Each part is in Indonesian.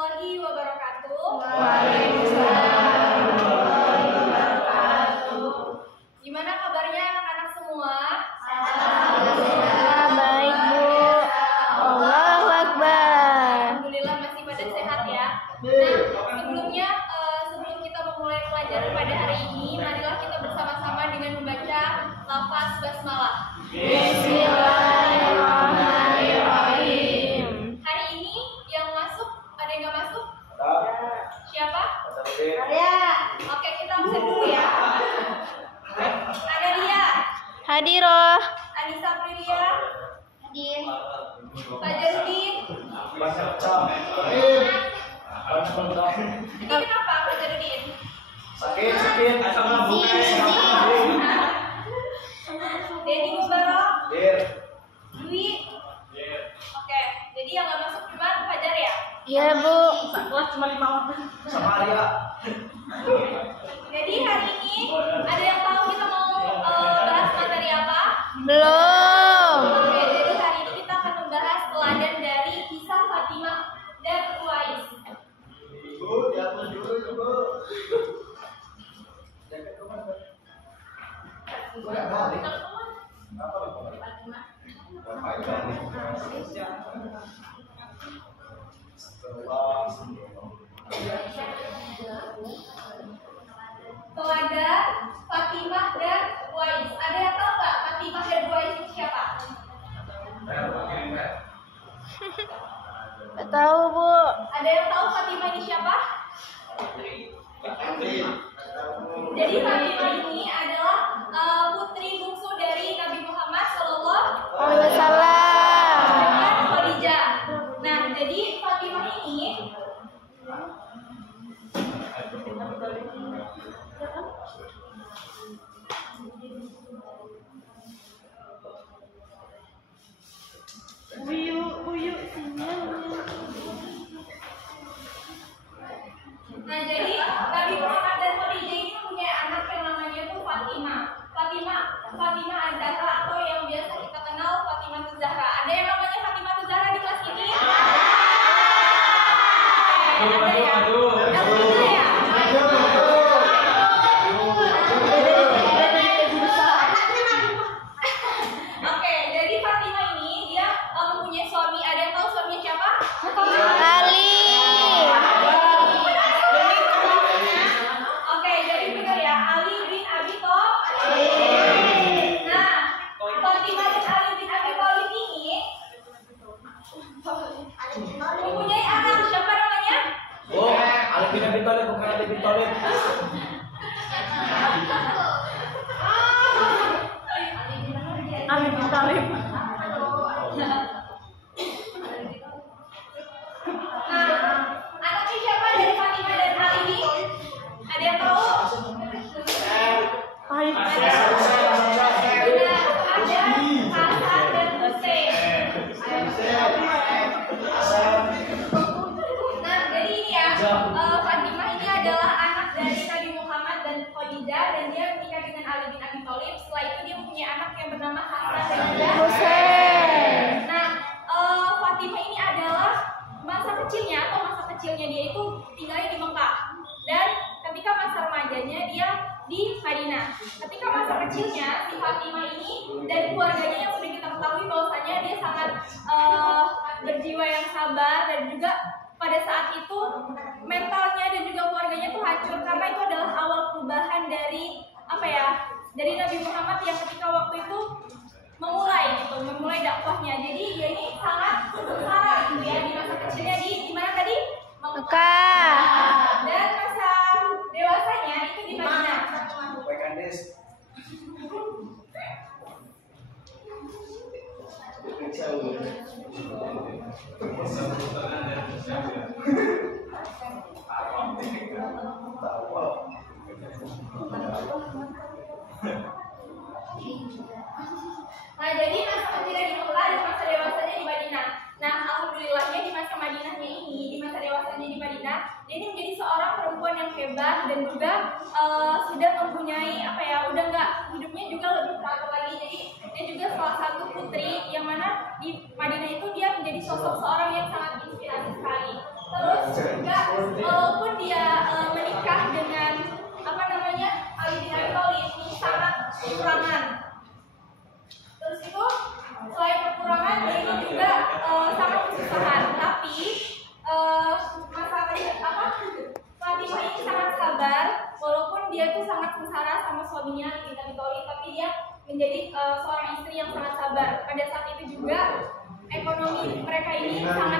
warahmatullahi wabarakatuh. Waalaikumsalam warahmatullahi wabarakatuh. Gimana kabarnya anak-anak semua? Alhamdulillah baik, Bu. Allahu Akbar. Alhamdulillah masih pada sehat ya. Nah, sebelum kita memulai pelajaran pada hari ini, marilah kita bersama-sama dengan membaca lafaz basmalah. Bismillahirrahmanirrahim. Hari ini yang masuk, ada yang nggak masuk? Siapa? Arya. Oke, kita absen dulu ya. Ada dia, Hadiroh. Anissa Prilia, Hadir. Pak Jarudin. Ini kenapa Pak Jarudin? Sakit asam lambung. Dedi Mubarok, Dir. Dwi. Oke, jadi yang nggak masuk cuma Fajar ya? Iya, Bu. Sama Arya. Jadi hari ini ada yang tahu kita mau bahas materi apa? Belum. Oke, jadi hari ini kita akan membahas teladan dari kisah Fatimah dan Uwais. Ibu, diatur dulu Ibu. Jaket kemana? Udah balik. Apa balik? Ngapain balik? Teladan Fatimah dan Uwais. Ada yang tahu nggak Fatimah dan Uwais itu siapa? Nggak tahu, Bu. Ada yang tahu Fatimah ini siapa? Jadi Fatimah ini adalah putri bungsu dari Nabi Muhammad Waalaikumsalam. dengan Khadijah. Nah, jadi Fatimah ini Nah, jadi Nabi Muhammad dan Khadijah ini mempunyai anak yang namanya tuh Fatimah. Fatimah Az-Zahra atau yang biasa kita kenal Fatimah Az-Zahra. Ada yang namanya Fatimah Az-Zahra di kelas ini? Ada ya? Alhamdulillah ya. Oke, jadi Fatimah ini dia mempunyai suami. Ada yang tahu suaminya siapa? Ali. Oke, jadi benar ya, Ali bin Abi Thalib. Nah, Fatimah dan Ali bin Abi Thalib ini mempunyai anak, siapa namanya? Oh, Ali bin Abi Thalib bukan Ali bin Thalib. Ali bin Thalib. Nah, anaknya siapa dari Fatimah dan Ali ini? Ada yang tahu? Ada Hasan dan Hussein. Nah, jadi ini ya, Fatimah ini adalah anak dari Nabi Muhammad dan Khadijah, dan dia menikah dengan Ali bin Abi Thalib. Setelah itu dia mempunyai anak yang bernama Hasan dan juga Hussein. Nah, Fatimah ini adalah masa kecilnya dia itu tinggalnya di Mekah, dan ketika masa remajanya dia di Madinah. Ketika masa kecilnya si Fatimah ini dan keluarganya yang sudah kita ketahui bahwasanya dia sangat berjiwa yang sabar, dan juga pada saat itu mentalnya dan juga keluarganya tuh hancur karena itu adalah awal perubahan dari dari Nabi Muhammad yang ketika waktu itu memulai dakwahnya. Jadi dia ini sangat sengsara gitu ya di masa kecilnya di mana tadi? Mekah. Dan masa dewasanya itu di Madinah. Baik Andis. Nah, jadi masa kecilnya di Mekah dan masa dewasanya di Madinah. Nah, alhamdulillahnya di masa Madinahnya ini, di masa dewasanya di Madinah, dia ini menjadi seorang perempuan yang hebat dan juga sudah mempunyai udah nggak hidupnya juga lebih teratur lagi. Jadi dia juga salah satu putri yang mana di Madinah itu dia menjadi sosok seorang yang sangat inspirasi sekali. Terus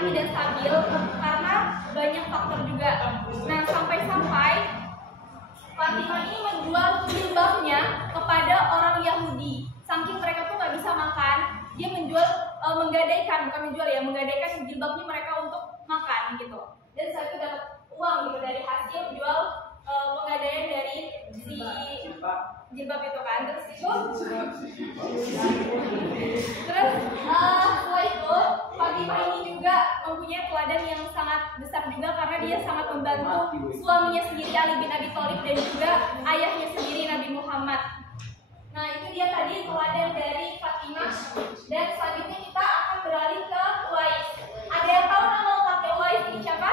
sangat tidak stabil karena banyak faktor juga. Nah, sampai-sampai Fatimah ini menjual jilbabnya kepada orang Yahudi. Saking mereka tuh nggak bisa makan, dia menjual, menggadaikan, bukan menjual ya, menggadaikan jilbabnya mereka untuk makan gitu. Dan saat itu dapat uang gitu dari hasil jual penggadaian dari si jilbab itu kan. Terus setelah itu Fatimah ini juga mempunyai teladan yang sangat besar juga karena dia sangat membantu suaminya sendiri Ali bin Abi Thalib dan juga ayahnya sendiri Nabi Muhammad. Nah, itu dia tadi teladan dari Fatimah. Dan selanjutnya kita akan beralih ke Uwais. Ada yang tahu nama lengkapnya Uwais ini siapa?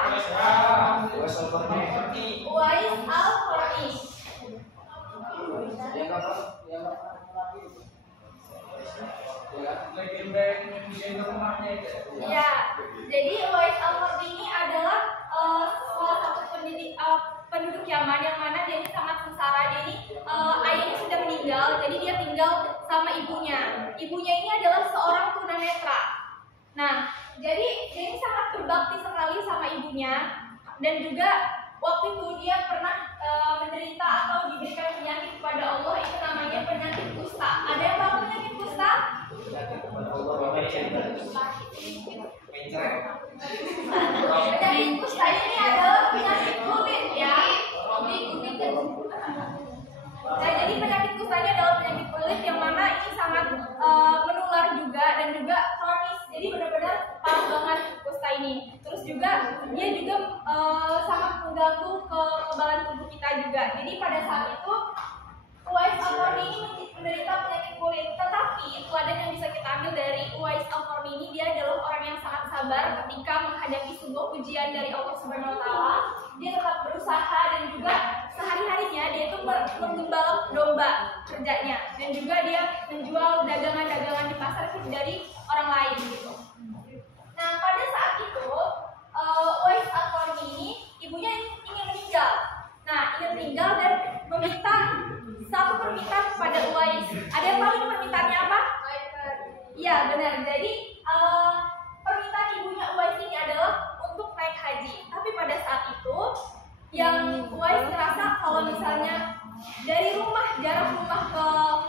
Uwais Al-Qarni. Ya, jadi Uwais Al-Qarni ini adalah salah satu penduduk Yaman yang mana dia ini sangat sengsara. Jadi ayahnya sudah meninggal, jadi dia tinggal sama ibunya. Ibunya ini adalah seorang tunanetra. Nah, jadi dia ini sangat berbakti sekali sama ibunya, dan juga waktu itu dia pernah menderita atau diberikan penyakit kepada Allah, itu namanya penyakit kusta. Ada yang tahu penyakit kusta? Penyakit kusta ini adalah penyakit kulit ya. Nah, jadi penyakit kusta ini adalah penyakit kulit yang mana ini sangat menular juga dan juga kronis. Jadi benar-benar parah banget kusta ini. Terus juga dia juga sangat mengganggu kekebalan tubuh kita juga. Jadi pada saat itu Uwais Al-Qarni ini menderita penyakit kulit. Tetapi teladan yang bisa kita ambil dari Uwais Al-Qarni ini, dia adalah orang yang sangat sabar ketika menghadapi sebuah ujian dari Allah Subhanahu wa taala. Dia tetap berusaha dan juga sehari-harinya dia itu menggembala domba kerjanya, dan juga dia menjual dagangan-dagangan di pasar itu dari orang lain gitu. Nah, pada saat itu Uwais Al-Qarni ini ibunya ingin meninggal. Nah, ingin meninggal dan meminta satu permintaan kepada Uwais. Ada yang tahu ini permintaannya apa? Iya, benar. Jadi permintaan ibunya Uwais ini adalah untuk naik haji. Tapi pada saat itu yang Uwais ngerasa kalau misalnya dari jarak rumah ke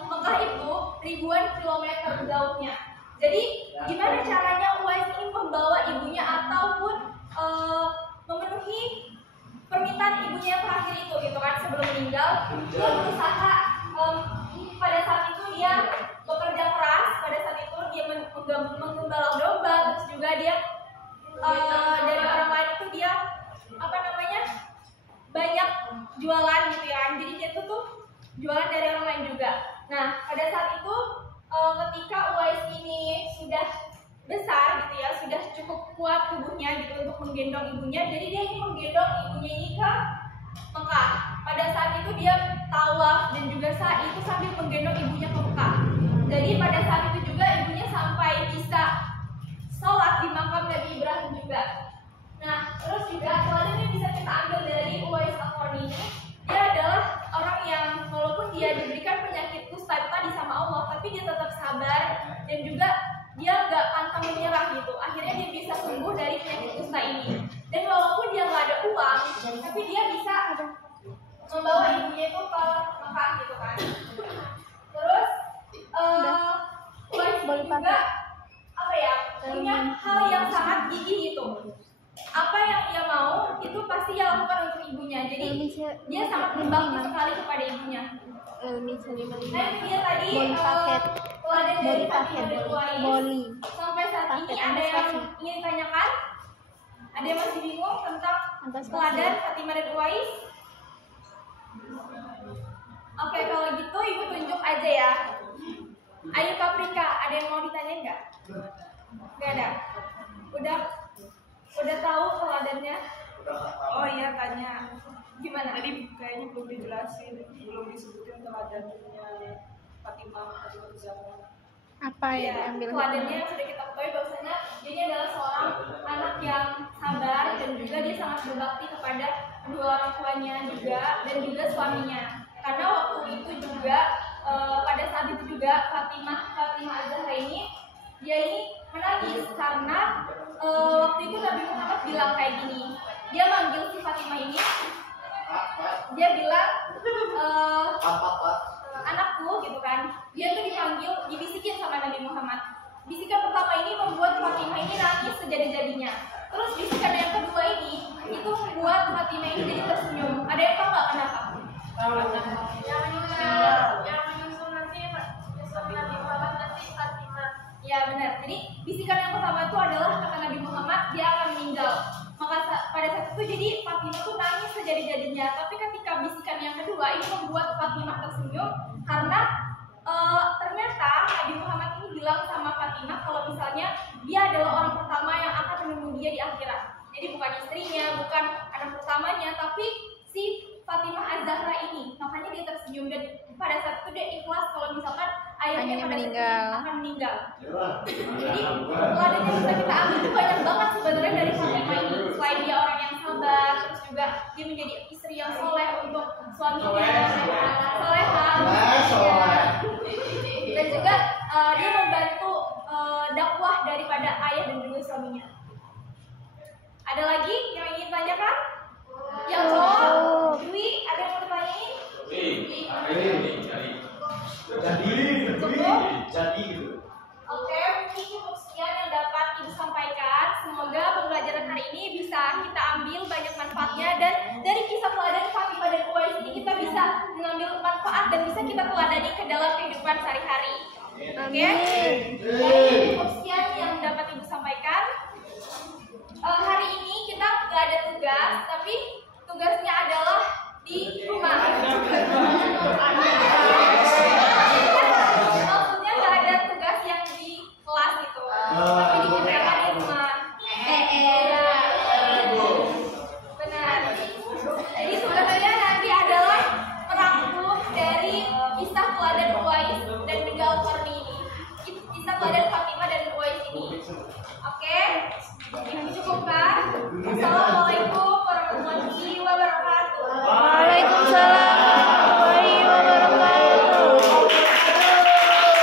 Mekah itu ribuan kilometer jauhnya. Jadi gimana caranya Uwais ini membawa ibunya ataupun memenuhi permintaan ibunya yang terakhir itu gitu kan, sebelum meninggal. Dia berusaha, pada saat itu dia bekerja keras, pada saat itu dia menggembala domba, terus juga dia dari orang lain itu dia banyak jualan gitu ya. Jadi dia tuh jualan dari orang lain juga. Nah, pada saat itu ketika Uwais ini sudah besar gitu ya, sudah cukup kuat tubuhnya gitu untuk menggendong ibunya, jadi dia ingin menggendong ibunya ini ke Mekah. Pada saat itu dia tawaf dan juga sa'i itu sambil menggendong ibunya ke Mekah. Jadi pada saat itu juga ibunya sampai bisa sholat di makam Nabi Ibrahim juga. Nah, terus juga teladan yang bisa kita ambil dari Uwais Al-Qarni ini, dia adalah orang yang walaupun dia diberikan penyakit kusta tadi sama Allah, tapi dia tetap sabar dan juga dia nggak pantang menyerah gitu. Akhirnya dia bisa sembuh dari penyakit kusta ini. Dan walaupun dia nggak ada uang, tapi dia bisa membawa ibunya itu ke Mekah gitu kan. Terus Uwais juga punya hal yang sangat gigih gitu. Apa yang ia mau itu pasti ia lakukan untuk ibunya. Jadi dia sangat berbakti sekali kepada ibunya. Nah, itu dia tadi teladan dari Fatimah dan Uwais. Sampai saat ini ada yang ingin ditanyakan? Ada yang masih bingung tentang teladan Fatimah dan Uwais? Oke, kalau gitu ibu tunjuk aja ya. Ayo Kaprika, ada yang mau ditanyain nggak? Nggak ada. Udah tahu teladannya? Oh iya, tanya. Gimana? Tadi kayaknya belum dijelasin, belum disebutin teladannya Fatimah Zahra. Apa Ya, yang diambil? teladannya yang sudah kita ketahui bahwasanya dia adalah seorang anak yang sabar dan juga dia sangat berbakti kepada kedua orang tuanya juga dan juga suaminya. Karena waktu itu juga pada saat itu juga Fatimah Az-Zahra ini dia ini menangis karena waktu itu Nabi Muhammad bilang kayak gini, dia manggil si Fatimah ini, dia bilang anakku gitu kan, dia tuh dipanggil, dibisikin sama Nabi Muhammad. Bisikan pertama ini membuat Fatimah ini nangis sejadi-jadinya. Terus bisikan yang kedua ini itu membuat Fatimah ini jadi tersenyum. Ada yang tahu nggak kenapa? Yang menyusul nanti Nabi Muhammad nanti Fatimah. Ya benar. Jadi bisikan yang pertama itu adalah kata Nabi Muhammad dia akan meninggal. Maka pada saat itu jadi Fatimah tuh nangis sejadi-jadinya. Tapi ketika bisikan yang kedua ini membuat Fatimah tersenyum karena ternyata Nabi Muhammad ini bilang sama Fatimah kalau misalnya dia adalah orang pertama yang akan menunggu dia di akhirat. Jadi bukan istrinya, bukan anak pertamanya, tapi si Fatimah Az-Zahra ini. Makanya dia tersenyum dan pada saat itu dia ikhlas kalau misalkan ayahnya pada saat itu akan meninggal. Jadi pelajaran yang bisa kita ambil itu banyak banget sebenarnya dari Fatimah ini. Selain dia orang yang sabar, terus juga dia menjadi istri yang soleh untuk suaminya, soleha, dan juga dia membantu dakwah daripada ayah dan juga suaminya. Ada lagi yang ingin tanyakan? Yang cowok, Dwi, ada yang mau ditanyain? Jadi gitu. Oke, mungkin cukup sekian yang dapat Ibu sampaikan. Semoga pembelajaran hari ini bisa kita ambil banyak manfaatnya, dan dari kisah teladan Fatimah dan Uwais ini kita bisa mengambil manfaat dan bisa kita teladani ke dalam kehidupan sehari-hari. Oke, jadi cukup sekian yang dapat Ibu sampaikan. Hari ini kita nggak ada tugas, tapi tugasnya adalah